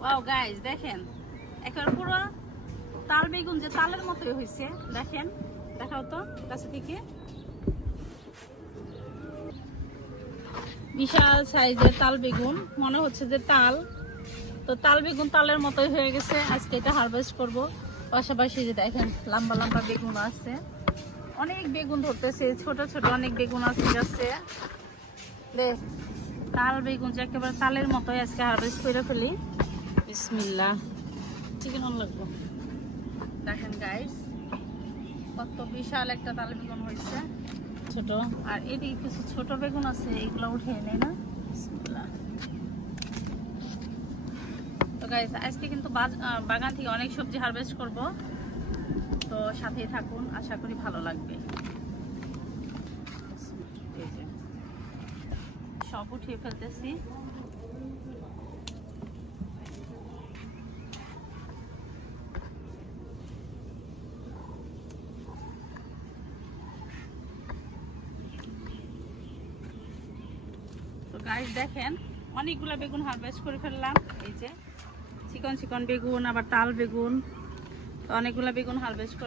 Wow guys দেখেন, একেবারে পুরো তাল বেগুন যে তালের মতোই হয়েছে। দেখেন, দেখাও তো কাছে থেকে। বিশাল সাইজের তাল বেগুন, মনে হচ্ছে যে তাল। তো তাল বেগুন তালের মতোই হয়ে গেছে। আজকে এটা হারভেস্ট করব। পাশাপাশি যে দেখেন লম্বা লম্বা বেগুন আছে, অনেক বেগুন ধরতেছে, ছোট ছোট অনেক বেগুন আছে গাছে। দেখ, তাল বেগুন যে একেবারে তালের মতোই আজকে হারভেস্ট করে ফেলি। বিসমিল্লাহ। চিকেন অন লাগবো। দেখেন গাইস, কত বিশাল একটা তাল বেগুন হয়েছে ছোট। আর এদিকে কিছু ছোট বেগুন আছে, এগুলো উঠিয়ে নেই না। বিসমিল্লাহ। তো গাইস আজকে কিন্তু বাগান থেকে অনেক সবজি হারভেস্ট করব, তো সাথেই থাকুন, আশা করি ভালো লাগবে। এই যে সব উঠিয়ে ফেলতেছি। তো গাইস দেখেন, অনেকগুলো বেগুন হারভেস্ট করে ফেললাম। এই যে চিকন চিকন বেগুন, আবার তাল বেগুন, তো অনেকগুলো বেগুন হারভেস্ট করে